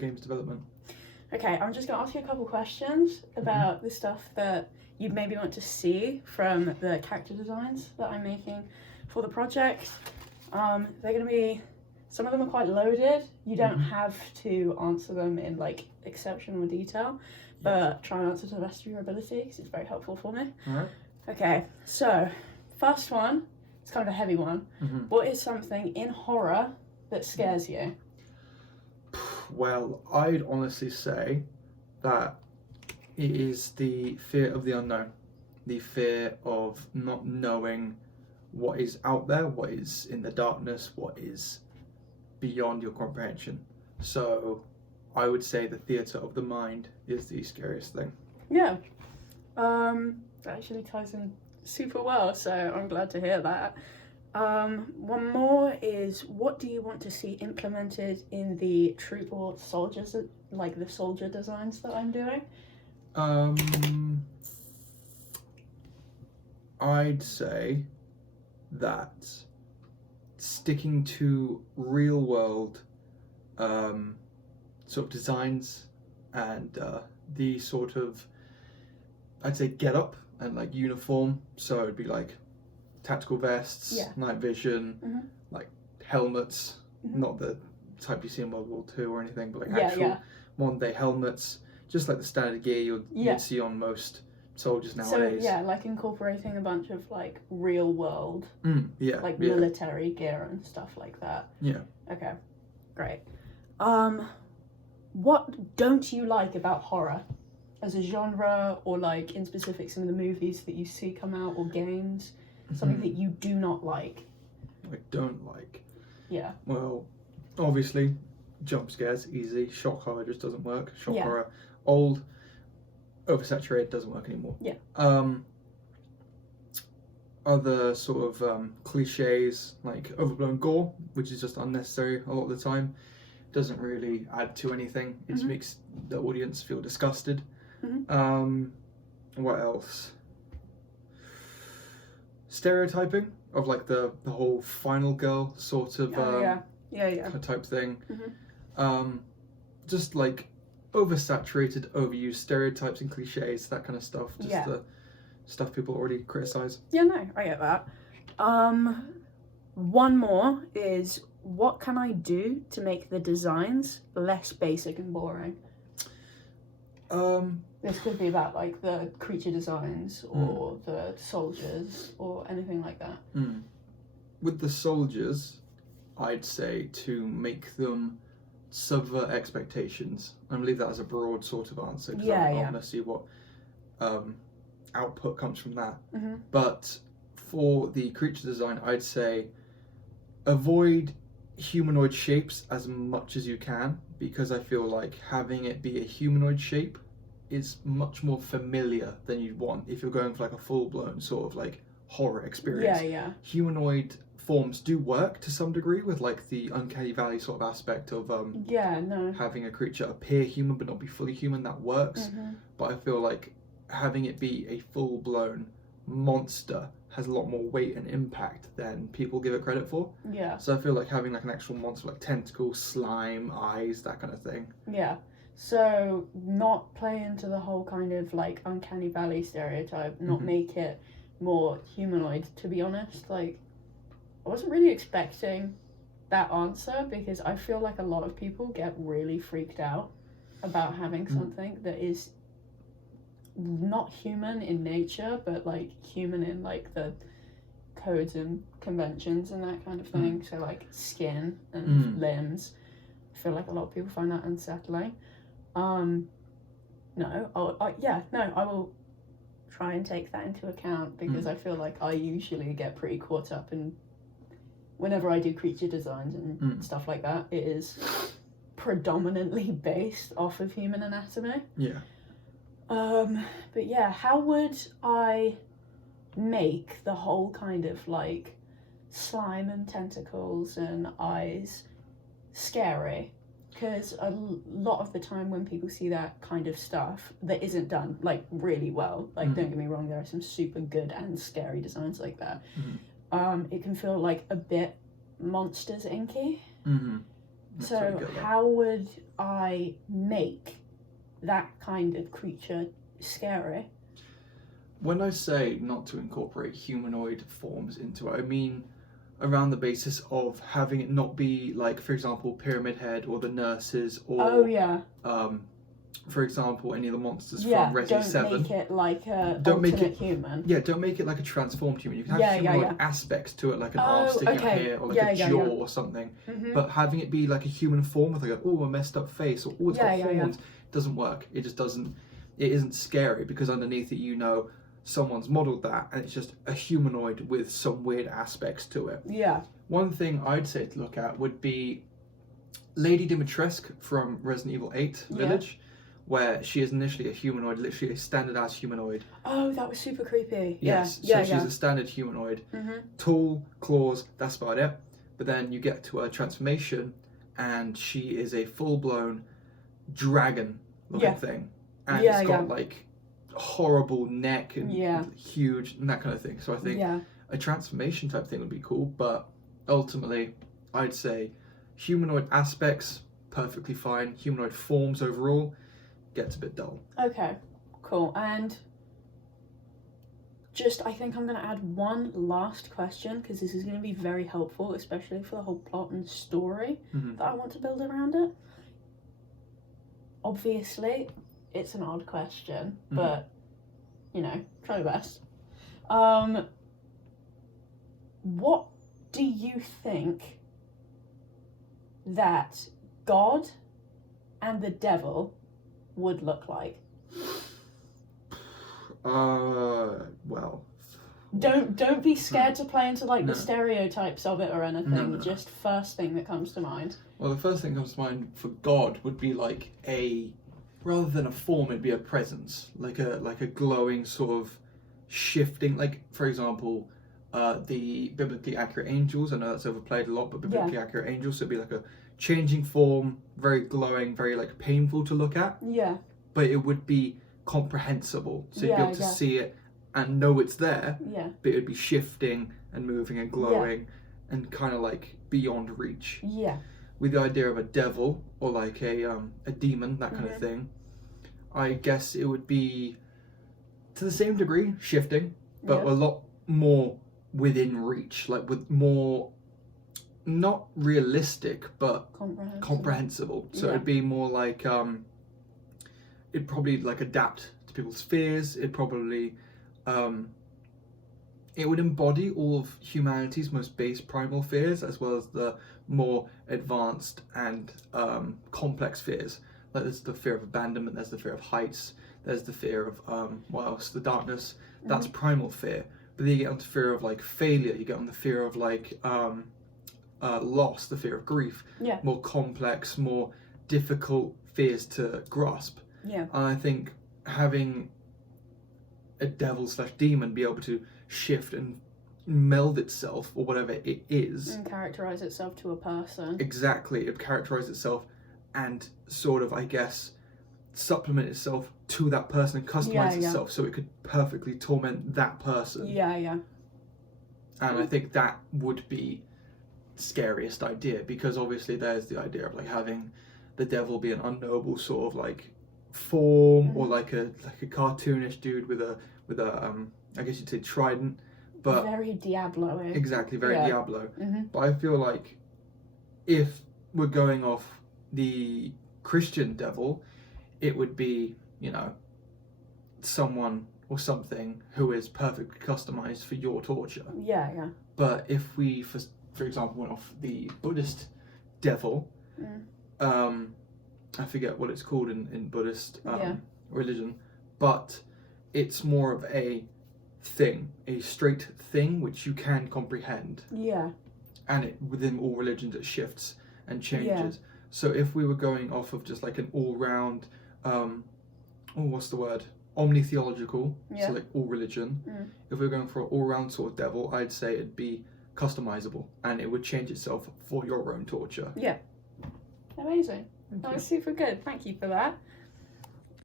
games development. Okay, I'm just gonna ask you a couple questions about the stuff that you maybe want to see from the character designs that I'm making for the project. They're gonna be, some of them are quite loaded. You don't have to answer them in like exceptional detail, but try and answer to the best of your ability because it's very helpful for me. Alright. Okay, so first one, it's kind of a heavy one. What is something in horror that scares you? Well, I'd honestly say that it is the fear of the unknown, the fear of not knowing what is out there, what is in the darkness, what is beyond your comprehension. So I would say the theatre of the mind is the scariest thing. Yeah, that actually ties in super well, so I'm glad to hear that. One more is, what do you want to see implemented in the troop or soldiers, like the soldier designs that I'm doing? I'd say that sticking to real world sort of designs and the sort of, I'd say, get up and like uniform. So it'd be like tactical vests, night vision, like helmets, not the type you see in World War II or anything, but like actual modern day helmets, just like the standard gear you'd see on most soldiers nowadays. So like incorporating a bunch of like real world, military gear and stuff like that. Yeah. Okay, great. What don't you like about horror as a genre, or like in specific some of the movies that you see come out or games? Something that you do not like. I don't like. Yeah. Well, obviously, jump scares, easy. Shock horror just doesn't work. Shock Yeah. horror, old, oversaturated, doesn't work anymore. Yeah. Other sort of cliches, like overblown gore, which is just unnecessary a lot of the time, doesn't really add to anything. It just makes the audience feel disgusted. What else? Stereotyping of like the whole final girl sort of type thing. Just like oversaturated, overused stereotypes and cliches, that kind of stuff. Just the stuff people already criticize. Yeah, no, I get that. One more is, what can I do to make the designs less basic and boring? This could be about like the creature designs or the soldiers or anything like that. With the soldiers, I'd say to make them subvert expectations and leave that as a broad sort of answer, because I want to see what output comes from that. But for the creature design, I'd say avoid humanoid shapes as much as you can, because I feel like having it be a humanoid shape is much more familiar than you'd want if you're going for like a full-blown sort of like horror experience. Humanoid forms do work to some degree with like the uncanny valley sort of aspect of having a creature appear human but not be fully human. That works. But I feel like having it be a full-blown monster has a lot more weight and impact than people give it credit for. So I feel like having like an actual monster, like tentacles, slime, eyes, that kind of thing. So not play into the whole kind of like uncanny valley stereotype, not make it more humanoid, to be honest. Like, I wasn't really expecting that answer, because I feel like a lot of people get really freaked out about having something that is not human in nature, but like human in like the codes and conventions and that kind of thing. So like skin and limbs. I feel like a lot of people find that unsettling. I will try and take that into account, because I feel like I usually get pretty caught up in, whenever I do creature designs and stuff like that, it is predominantly based off of human anatomy. But yeah, how would I make the whole kind of like slime and tentacles and eyes scary? Because a lot of the time when people see that kind of stuff that isn't done like really well, like don't get me wrong, there are some super good and scary designs like that, it can feel like a bit Monsters Inc-y. necessarily So get that. how would I make that kind of creature scary? When I say not to incorporate humanoid forms into it, I mean around the basis of having it not be like, for example, Pyramid Head or the nurses, or for example, any of the monsters from Resident 7. Don't make it like a alternate human. Yeah, don't make it like a transformed human. You can have humanoid aspects to it, like an arm sticking out here, or like a jaw or something. Mm-hmm. But having it be like a human form with like a messed up face, or it's got horns, doesn't work. It just doesn't. It isn't scary because underneath it, someone's modelled that, and it's just a humanoid with some weird aspects to it. Yeah. One thing I'd say to look at would be Lady Dimitrescu from Resident Evil 8 Village, where she is initially a humanoid, literally a standardized humanoid. Oh, that was super creepy. Yes, yeah. So she's a standard humanoid. Mm-hmm. Tall, claws, that's about it. But then you get to her transformation, and she is a full-blown dragon-looking thing. And it's got like horrible neck and huge and that kind of thing. So I think a transformation type thing would be cool, but ultimately I'd say humanoid aspects, perfectly fine. Humanoid forms overall gets a bit dull. Okay, cool. And I think I'm going to add one last question, because this is going to be very helpful, especially for the whole plot and story that I want to build around it. Obviously, it's an odd question, but, try your best. What do you think that God and the devil would look like? Well... Don't be scared to play into, the stereotypes of it or anything. No. Just first thing that comes to mind. Well, the first thing that comes to mind for God would be like rather than a form, it'd be a presence, like a glowing sort of shifting, like, for example, the biblically accurate angels. I know that's overplayed a lot, but biblically accurate angels, so it'd be like a changing form, very glowing, very painful to look at. Yeah. But it would be comprehensible, so you'd be able to see it and know it's there. Yeah. But it'd be shifting and moving and glowing and kind of beyond reach. Yeah. With the idea of a devil or a demon, that kind of thing, I guess it would be to the same degree shifting, but a lot more within reach, with more not realistic but comprehensible. So it'd be more it'd probably adapt to people's fears. It'd probably it would embody all of humanity's most base primal fears, as well as the more advanced and complex fears. There's the fear of abandonment, there's the fear of heights, there's the fear of what else? The darkness. That's primal fear. But then you get onto fear of failure. You get on the fear of loss, the fear of grief. Yeah. More complex, more difficult fears to grasp. Yeah. And I think having a devil/demon be able to shift and meld itself, or whatever it is, and characterize itself to a person. Exactly, it characterize itself and sort of, I guess, supplement itself to that person and customize itself so it could perfectly torment that person. Yeah. And I think that would be the scariest idea, because obviously there's the idea of having the devil be an unknowable sort of form, or a cartoonish dude with a I guess you'd say trident, but very Diablo-y. Exactly, very Diablo. But I feel if we're going off the Christian devil, it would be, someone or something who is perfectly customized for your torture. Yeah. But if we, for example, went off the Buddhist devil, I forget what it's called in Buddhist religion, but it's more of a thing, a straight thing which you can comprehend. Yeah. And within all religions it shifts and changes. So if we were going off of just an all-round, what's the word? Omni-theological, so all religion. If we were going for an all-round sort of devil, I'd say it'd be customizable, and it would change itself for your own torture. Yeah. Amazing. That was super good. Thank you for that.